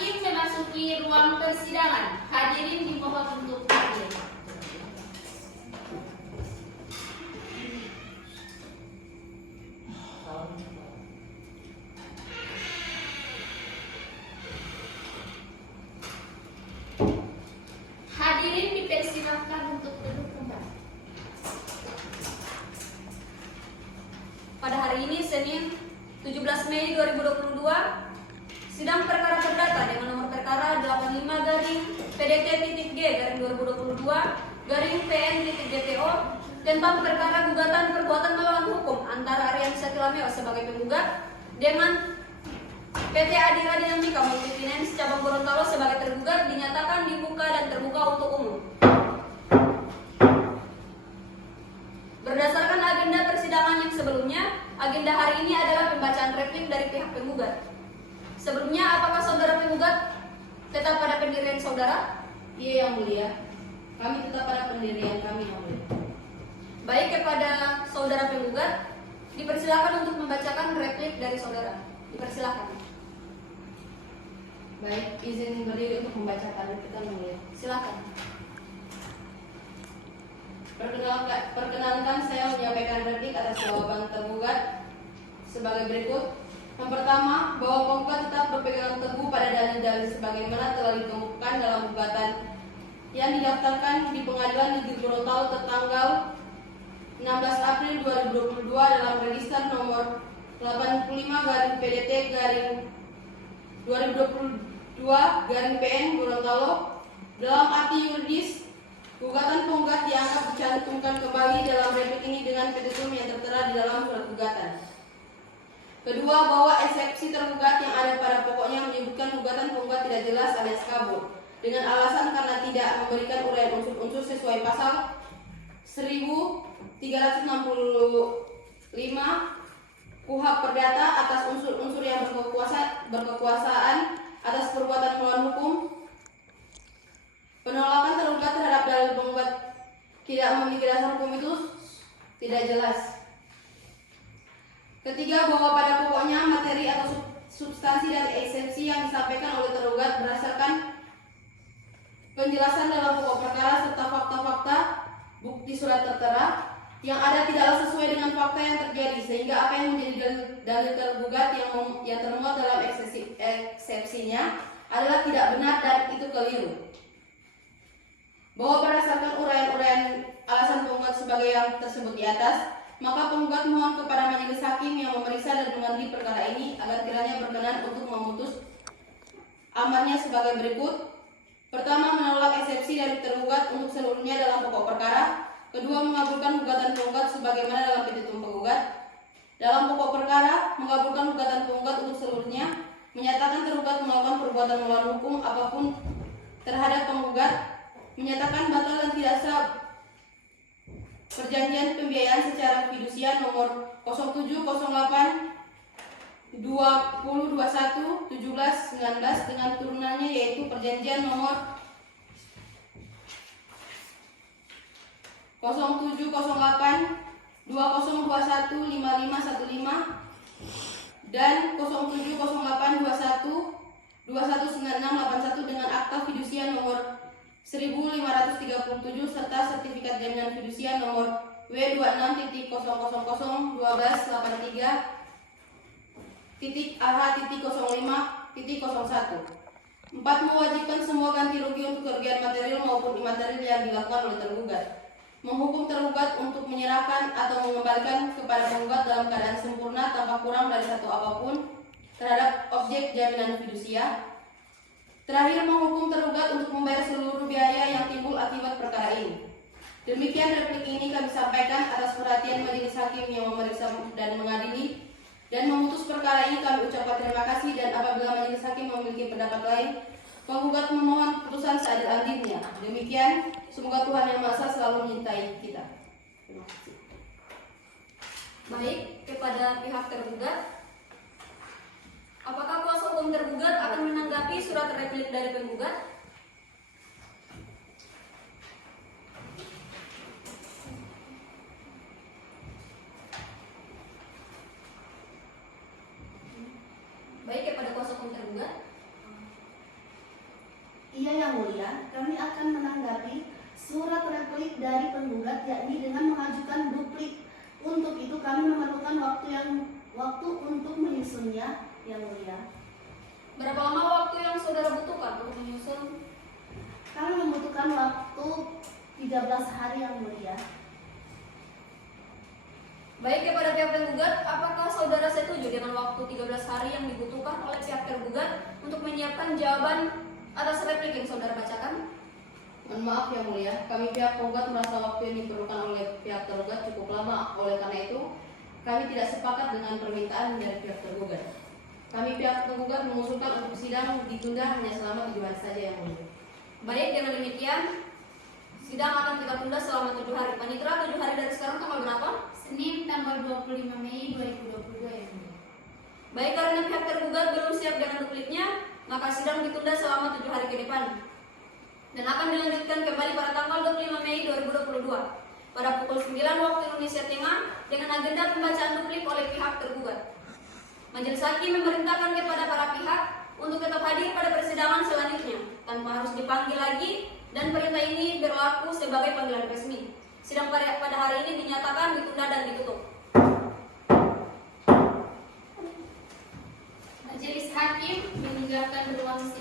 hakim memasuki ruang persidangan. Hadirin dimohon untuk hadir. Hadirin dipersilakan untuk duduk kembali. Pada hari ini Senin 17 Mei 2022, sidang perkara perdata dengan nomor perkara 85-G/2022-PN-DPO tentang perkara gugatan perbuatan melawan hukum antara Aryansyah Tilameo sebagai penggugat dengan PT Adira Dinamika Multifinance Cabang Gorontalo sebagai tergugat dinyatakan dibuka dan terbuka untuk umum. Berdasarkan agenda persidangan yang sebelumnya, agenda hari ini adalah pembacaan replik dari pihak penggugat. Sebelumnya, apakah saudara penggugat tetap pada pendirian saudara? Iya yang mulia, kami tetap pada pendirian kami yang mulia. Baik, kepada saudara penggugat, dipersilakan untuk membacakan replik dari saudara. Dipersilakan. Baik, izin berdiri untuk membacakan replik yang mulia. Silakan. Perkenankan saya menyampaikan replik atas jawaban tergugat sebagai berikut. Yang pertama, bahwa penggugat tetap berpegang teguh pada dalil-dalil sebagaimana telah ditemukan dalam gugatan yang didaftarkan di Pengadilan Negeri Gorontalo tertanggal 16 April 2022 dalam register nomor 85-PDT-2022-PN Gorontalo. Dalam arti yuridis, gugatan penggugat dianggap dicantumkan kembali dalam replik ini dengan petitum yang tertera di dalam surat gugatan. Kedua, bahwa eksepsi tergugat yang ada pada pokoknya menyebutkan gugatan penggugat tidak jelas alias kabur dengan alasan karena tidak memberikan uraian unsur-unsur sesuai pasal 1365 KUHP Perdata atas unsur-unsur yang berkekuasaan atas perbuatan melawan hukum. Penolakan tergugat terhadap dalil penggugat tidak memiliki dasar hukum itu tidak jelas. Ketiga, bahwa pada pokoknya materi atau substansi dari eksepsi yang disampaikan oleh tergugat berdasarkan penjelasan dalam pokok perkara serta fakta-fakta bukti surat tertera yang ada tidaklah sesuai dengan fakta yang terjadi, sehingga apa yang menjadi dalil tergugat yang termuat dalam eksepsinya adalah tidak benar dan itu keliru. Bahwa berdasarkan uraian-uraian alasan penggugat sebagai yang tersebut di atas, maka penggugat mohon kepada majelis hakim yang memeriksa dan mengadili perkara ini agar kiranya berkenan untuk memutus amarnya sebagai berikut. Pertama, menolak eksepsi dari tergugat untuk seluruhnya dalam pokok perkara. Kedua, mengabulkan gugatan penggugat sebagaimana dalam petitum penggugat. Dalam pokok perkara, mengabulkan gugatan penggugat untuk seluruhnya, menyatakan tergugat melakukan perbuatan melawan hukum apapun terhadap penggugat, menyatakan batal dan tidak sah perjanjian pembiayaan secara fidusia nomor 0708 2021 17 19 dengan turunannya, yaitu perjanjian nomor 0708 2021 5515 dan 0708 21 219681 dengan akta fidusia nomor 1537 serta sertifikat jaminan fidusia nomor W26.001283.AH.05.01. 4. Mewajibkan semua ganti rugi untuk kerugian material maupun imaterial yang dilakukan oleh tergugat. Menghukum tergugat untuk menyerahkan atau mengembalikan kepada penggugat dalam keadaan sempurna tanpa kurang dari satu apapun terhadap objek jaminan fidusia. Terakhir, menghukum tergugat untuk membayar seluruh biaya yang timbul akibat perkara ini. Demikian replik ini kami sampaikan atas perhatian majelis hakim yang memeriksa dan mengadili dan memutus perkara ini. Kami ucapkan terima kasih, dan apabila majelis hakim memiliki pendapat lain, penggugat memohon putusan seadil-adilnya. Demikian, semoga Tuhan Yang Maha Esa selalu menyertai kita. Terima kasih. Baik, kepada pihak tergugat, apakah kuasa hukum tergugat akan menanggapi surat replik dari penggugat? Baik, kepada kuasa hukum tergugat, Iya yang mulia, kami akan menanggapi surat replik dari penggugat yakni dengan mengajukan duplik. Untuk itu kami memerlukan waktu untuk menyusunnya yang mulia. Berapa lama waktu yang saudara butuhkan untuk menyusun? Kami membutuhkan waktu 13 hari yang mulia. Baik, kepada pihak penggugat, apakah saudara setuju dengan waktu 13 hari yang dibutuhkan oleh pihak tergugat untuk menyiapkan jawaban atas replik yang saudara bacakan? Mohon maaf yang mulia, kami pihak penggugat merasa waktu yang diperlukan oleh pihak tergugat cukup lama. Oleh karena itu, kami tidak sepakat dengan permintaan dari pihak tergugat. Kami pihak tergugat mengusulkan untuk sidang ditunda hanya selama 7 hari saja yang mulia. Baik, dengan demikian, sidang akan kita tunda selama 7 hari. Panitera, 7 hari dari sekarang tanggal berapa? Senin tanggal 25 Mei 2022 yang mulia. Baik, karena pihak tergugat belum siap dengan dupliknya, maka sidang ditunda selama 7 hari ke depan. Dan akan dilanjutkan kembali pada tanggal 25 Mei 2022 pada pukul 9 waktu Indonesia Tengah dengan agenda pembacaan duplik oleh pihak tergugat. Majelis Hakim memerintahkan kepada para pihak untuk tetap hadir pada persidangan selanjutnya tanpa harus dipanggil lagi, dan perintah ini berlaku sebagai panggilan resmi. Sidang pada hari ini dinyatakan ditunda dan ditutup. Majelis Hakim meninggalkan ruang sidang.